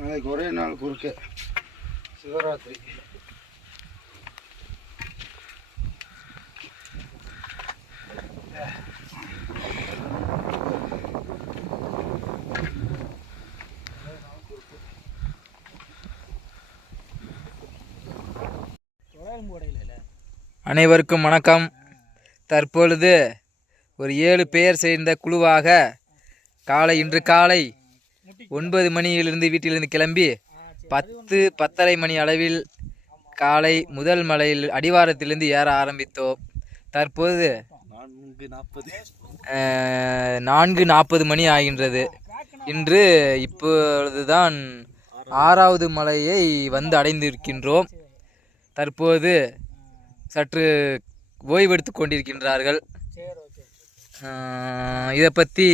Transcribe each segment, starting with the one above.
நாளைக்கு ஒரே நாள் குறுக்க சிவராத்திரி. அனைவருக்கும் வணக்கம். தற்பொழுது ஒரு 7 பேர் சேர்ந்த குழுவாக இன்று காலை 9 மணியிலிருந்து வீட்டிலிருந்து கிளம்பி 10-10:30 மணி அளவில் காலை முதல் மலையில் அடிவாரத்திலிருந்து ஏற ஆரம்பித்தோம். தற்போது 4:40 மணி ஆகின்றது. இப்பொழுதுதான் 6வது மலையை வந்து அடைந்திருக்கின்றோம். தற்போது சற்று ஓய்வெடுத்து கொண்டிருக்கின்றார்கள். இதை பற்றி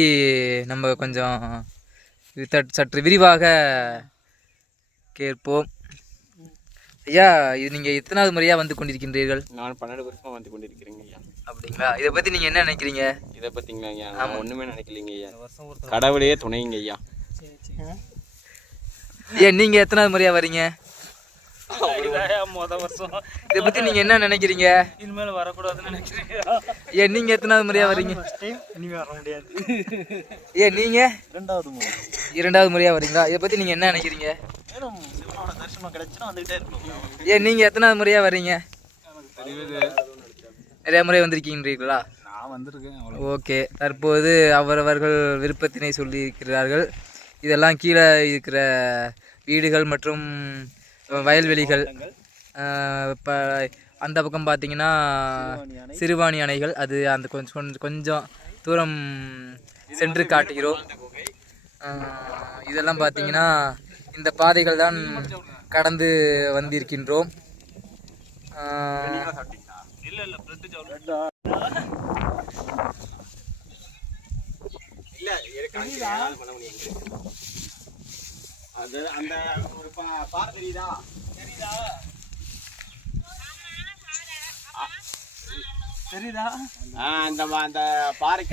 நம்ம கொஞ்சம் சற்று விரிவாக கேட்போம். ஐயா, இது நீங்கள் எத்தனாவது முறையாக வந்து கொண்டிருக்கின்றீர்கள்? நான் 12 வருஷமாக வந்து கொண்டிருக்கிறேங்க ஐயா. அப்படிங்களா? இதை பற்றி நீங்கள் என்ன நினைக்கிறீங்க? இதை பற்றிங்களா ஐயா, நான் ஒன்றுமே நினைக்கலைங்க ஐயா. கடவுளே துணைங்க ஐயா. ஏன் நீங்கள் எத்தனாவது முறையாக வரீங்க? மொதல் வருஷம். இதை பற்றி நீங்கள் என்ன நினைக்கிறீங்க? இனிமேல் வரக்கூடாதுன்னு நினைக்கிறீங்க? ஏன் நீங்கள் எத்தனாவது முறையாக வரீங்க? இனிமேல் வர முடியாது. ஏன் நீங்கள் 2வது முறையாக வரீங்களா? இதை பற்றி நீங்கள் என்ன நினைக்கிறீங்க? தரிசனம் கிடைச்சுன்னா வந்துகிட்டே இருக்கணும். ஏன் நீங்கள் எத்தனாவது முறையாக வரீங்க? நிறைய முறை வந்திருக்கீங்களா? நான் வந்திருக்கேன். ஓகே. தற்போது அவரவர்கள் விருப்பத்தினை சொல்லியிருக்கிறார்கள். இதெல்லாம் கீழே இருக்கிற வீடுகள் மற்றும் வயல்வெளிகள். இப்போ அந்த பக்கம் பார்த்தீங்கன்னா சிறுவாணி அணைகள். அது அந்த கொஞ்சம் தூரம் சென்று காட்டுகிறோம். இதெல்லாம் பார்த்தீங்கன்னா இந்த பாதைகள் தான் கடந்து வந்திருக்கின்றோம்.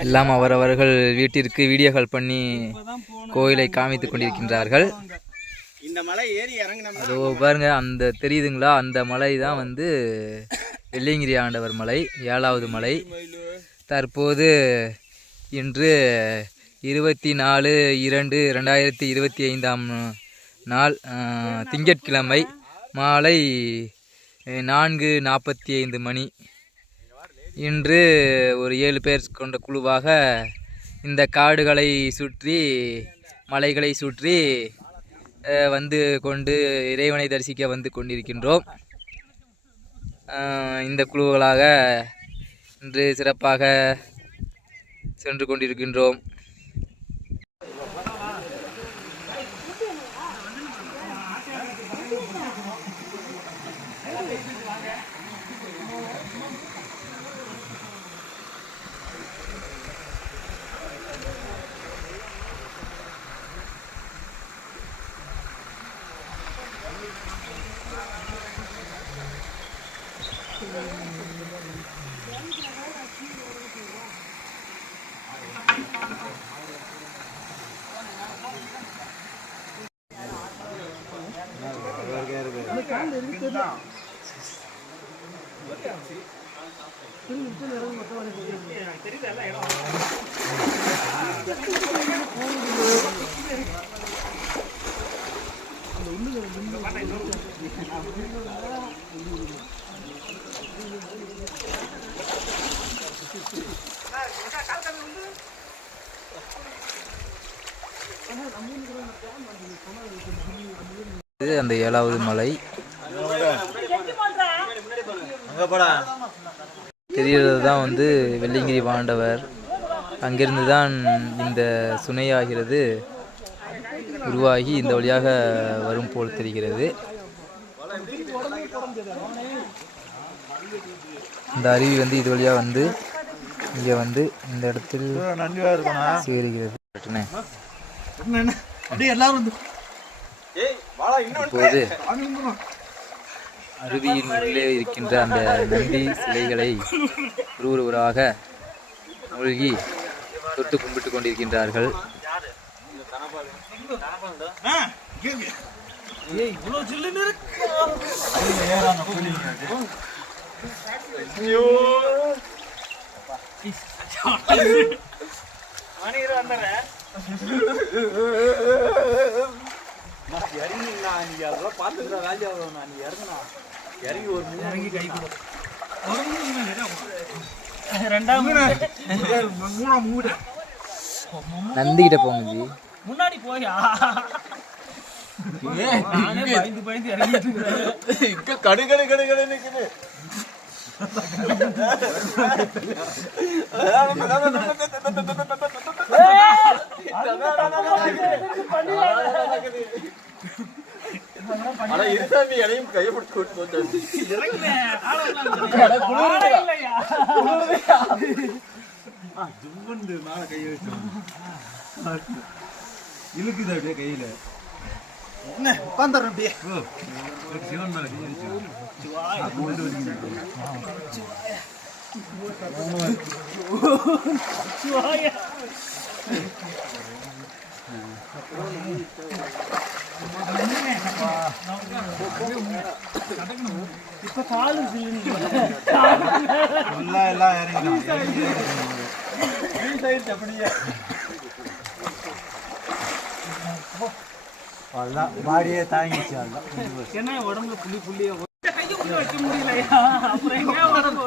எல்லாம் அவரவர்கள் வீட்டிற்கு வீடியோகள் பண்ணி கோயிலை காமித்துக் கொண்டிருக்கின்றார்கள். இந்த மலை ஏறி இறங்கினோம்னா அதோ பாருங்க, அந்த தெரியுதுங்களா? அந்த மலை தான் வந்து வெள்ளியங்கிரி ஆண்டவர் மலை, 7வது மலை. தற்போது இன்று 24/2/2025 நாள் திங்கட்கிழமை மாலை 4:45 மணி. இன்று ஒரு 7 பேர் கொண்ட குழுவாக இந்த காடுகளை சுற்றி மலைகளை சுற்றி வந்து கொண்டு இறைவனை தரிசிக்க வந்து கொண்டிருக்கின்றோம். இந்த குழுக்களாக இன்று சிறப்பாக சென்று கொண்டிருக்கின்றோம். அந்த 7வது மலை தெரிகிறது தான் வந்து வெள்ளியங்கிரி ஆண்டவர். அங்கிருந்து தான் இந்த சுனையாகிறது உருவாகி இந்த வழியாக வரும் போல் தெரிகிறது. இந்த அருவி வந்து இது வழியாக வந்து இங்கே வந்து இந்த இடத்தில் சேருகிறது. அப்படியே எல்லாரும் வந்து இப்போது அருவியின் உள்ளே இருக்கின்ற அந்த நந்தி சிலைகளை ஒருவராக மூழ்கி தொட்டு கும்பிட்டு கொண்டிருக்கின்றார்கள். நந்திக்கிட்ட போங்க ஜி. முன்னாடி போயா பயந்து பயந்து இறங்கிட்டு கடு கடு கடு கடு நிக்குது. ஆனா இருசாமி எனையும் கையப்படுத்தி விட்டு ஜும்புண்டு மேல கை வச்சோம் இழுக்குது அப்படியே கையில உட்காந்துறேன் அப்படியே சிவன் மேல கை வச்சோம். இப்ப காலு எல்லாம் இறங்கிடும் பாடியே தாங்கிச்சு. என்ன உடம்புல புள்ளி புள்ளியா வைக்க முடியலையா? அப்புறம் எங்க உடம்பு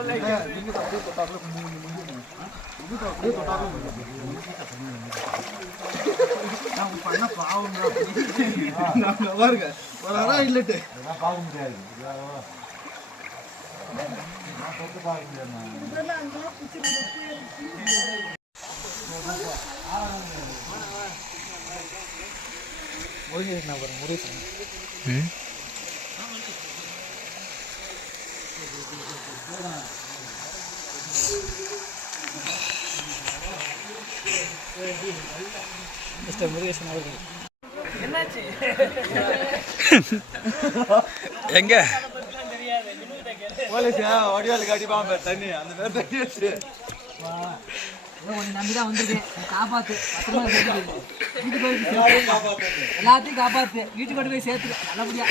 பண்ண பாவம் பாருங்க ஒரு அறா இல்லட்டு பார்க்க முடியாது. மிஸ்டர் முருகேசன் அவர்கள் என்னாச்சு? எங்க போலீஸா வடிவாளு காட்டி பாம்பு தண்ணி அந்த மாதிரி தண்ணி வச்சு நம்பிதான் வந்திருக்கேன். காப்பாத்து, எல்லாத்தையும் காப்பாத்து, வீட்டுக்கு கொண்டு போய் சேர்த்து நல்லபடியா.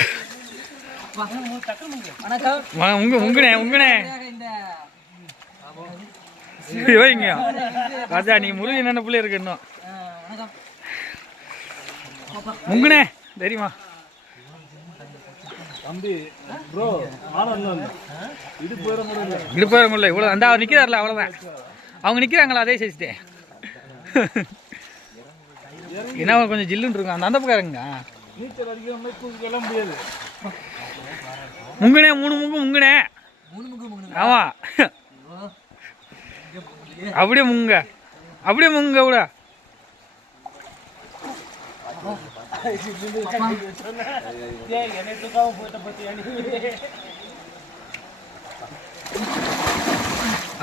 ராஜா நீ முருகன் என்னென்ன பிள்ளை இருக்கு இன்னும் முங்குனே தெரியுமா தம்பி ப்ரோ இடுப்பு வர முடியல இவ்வளோ அந்த அவர் நிற்கிறார்ல அவ்வளோதான். அவங்க நிற்கிறாங்களா அதே சேர்த்துட்டேன். என்ன கொஞ்சம் ஜில்லுன்னு இருக்கும் அந்த அந்தப்புக்காரங்க நீச்சல் அடிக்கிற மாதிரி தூக்கிக்கலாம் முடியாது. முங்குனே 3 முங்கு முங்குனே. ஆமா அப்படியே முங்க அப்படியே முங்க கூட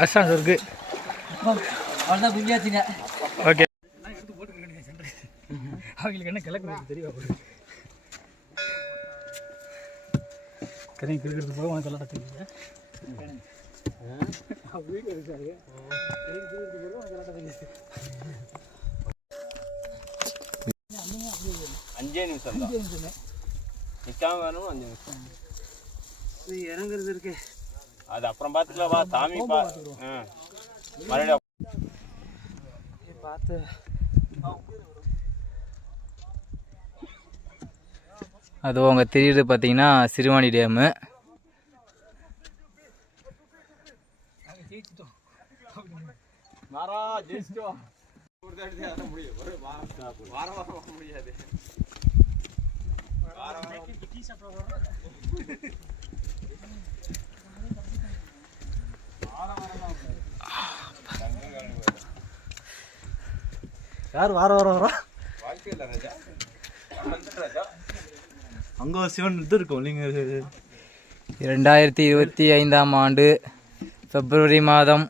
அசாங்க இருக்கு. அவ்வளோதான் புரியாச்சுங்க. ஓகே அவங்களுக்கு என்ன கிழக்கு தெரியும். கரையும் கிழக்கிறது போக உனக்கு எல்லாம் தெரியுங்க. அஞ்சே நிமிஷம் நிக்காம வேணும். 5 நிமிஷம் இறங்குறது இருக்கு. அது அப்புறம் பார்த்துக்கலாம். வா சாமி மறுபடியும் பார்த்து அது அவங்க தெரியுது பார்த்தீங்கன்னா சிறுவாணி டேமு. முடியாது. யார் வார அங்க ஒரு சிவன் இது இருக்கும் இல்லைங்க. 2025ஆம் ஆண்டு பிப்ரவரி மாதம்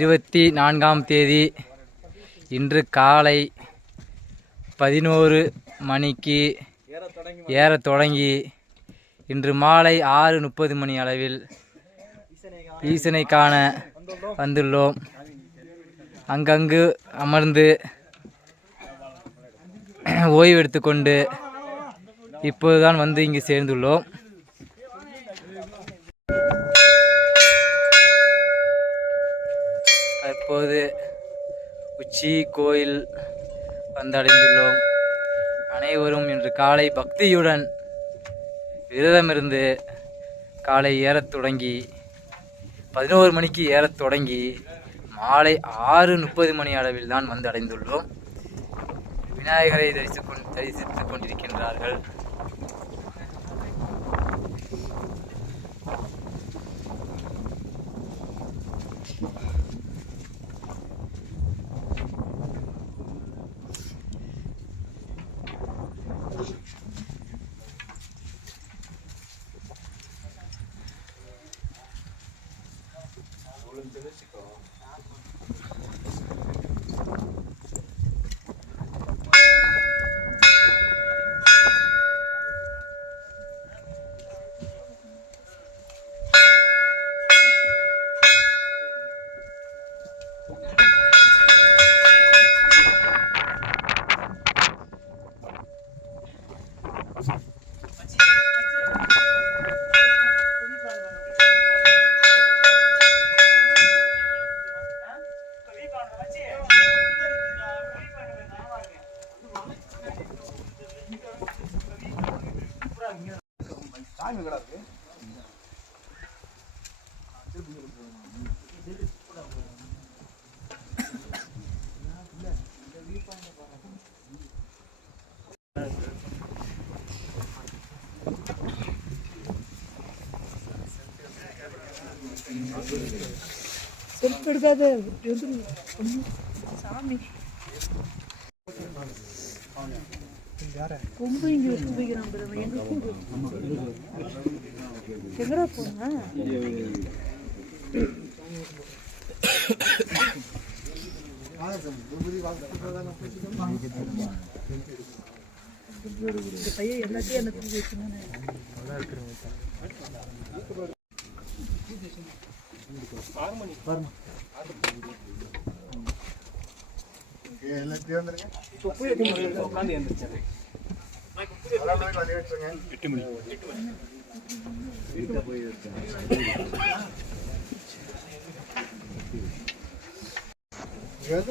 24ஆம் தேதி இன்று காலை 11 மணிக்கு ஏறத் தொடங்கி இன்று மாலை 6:30 மணி அளவில் ஈசனை காண வந்துள்ளோம். அங்கங்கு அமர்ந்து ஓய்வெடுத்து கொண்டு இப்போதுதான் வந்து இங்கு சேர்ந்துள்ளோம். தற்போது உச்சி கோயில் வந்தடைந்துள்ளோம். அனைவரும் இன்று காலை பக்தியுடன் விரதமிருந்து காலை ஏறத் தொடங்கி 11 மணிக்கு ஏறத் தொடங்கி மாலை 6:30 மணி அளவில் தான் வந்து அடைந்துள்ளோம். விநாயகரை தரிசித்துக் கொண்டிருக்கின்றார்கள். செல்ஃப் எடுக்காத சாமி ரொம்ப இங்க எடுத்து போய்க்கிறான். எங்கடா போனா இந்த பையன் எல்லாத்தையும் என்ன தூக்கி வச்சுன்னு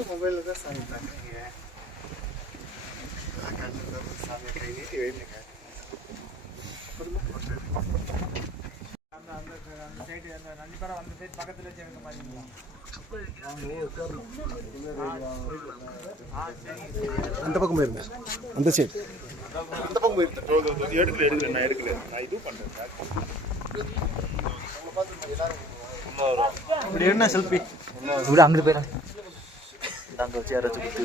மொபைல்ல தான் சாமி பண்ணுறீங்க. சாமி கை நீட்டி வைங்க. அந்த சைடு அந்த நந்திபுரம் அந்த சைடு பக்கத்தில் வச்சு எடுக்க மாட்டீங்களா? அந்த பக்கம் போயிருங்க. அந்த சைடு அந்த பக்கம் போயிருந்தேன். எடுக்கல நான் எடுக்கல. நான் இது பண்ணுறேன். இப்படி என்ன செல்ஃபி இப்படி அங்கிட்டு போயிடலாம். அங்கே வச்சு யாராச்சும் கொடுத்து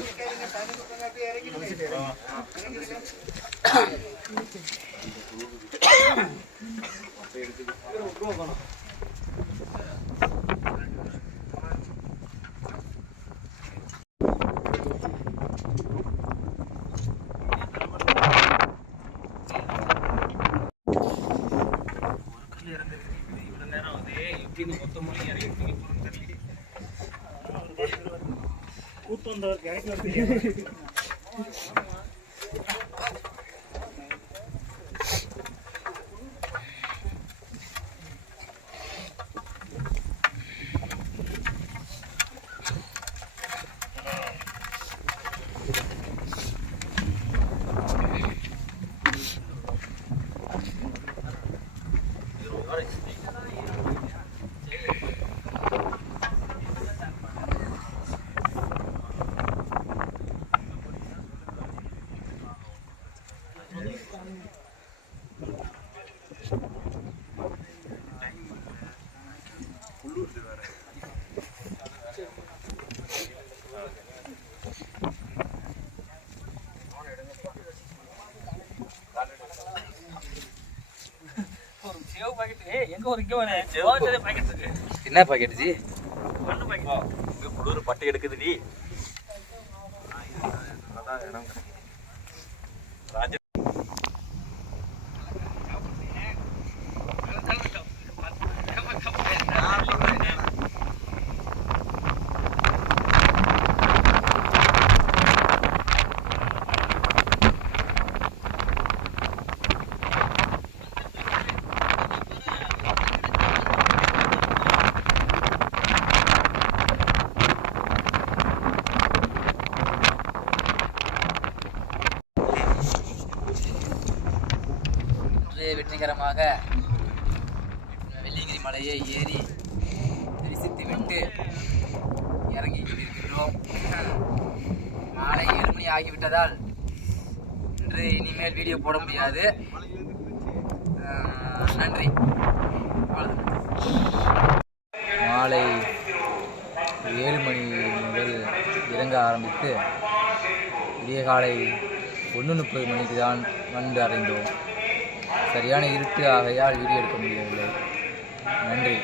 என்ன பாக்கெட் ஜி? பட்டை எடுக்குது டி. வெற்றிகரமாக வெள்ளியங்கிரி மலையை ஏறி தரிசித்து விட்டு இறங்கி கொண்டிருக்கின்றோம். நாளை 7 மணி ஆகிவிட்டதால் இன்று இனிமேல் வீடியோ போட முடியாது. நன்றி. மாலை 7 மணி முதல் இறங்க ஆரம்பித்து விடிய காலை 1:30 மணிக்கு தான் வந்து அடைந்தோம். சரியான இருட்டு ஆகையால் வீடியோ எடுக்க முடியவில்லை. நன்றி.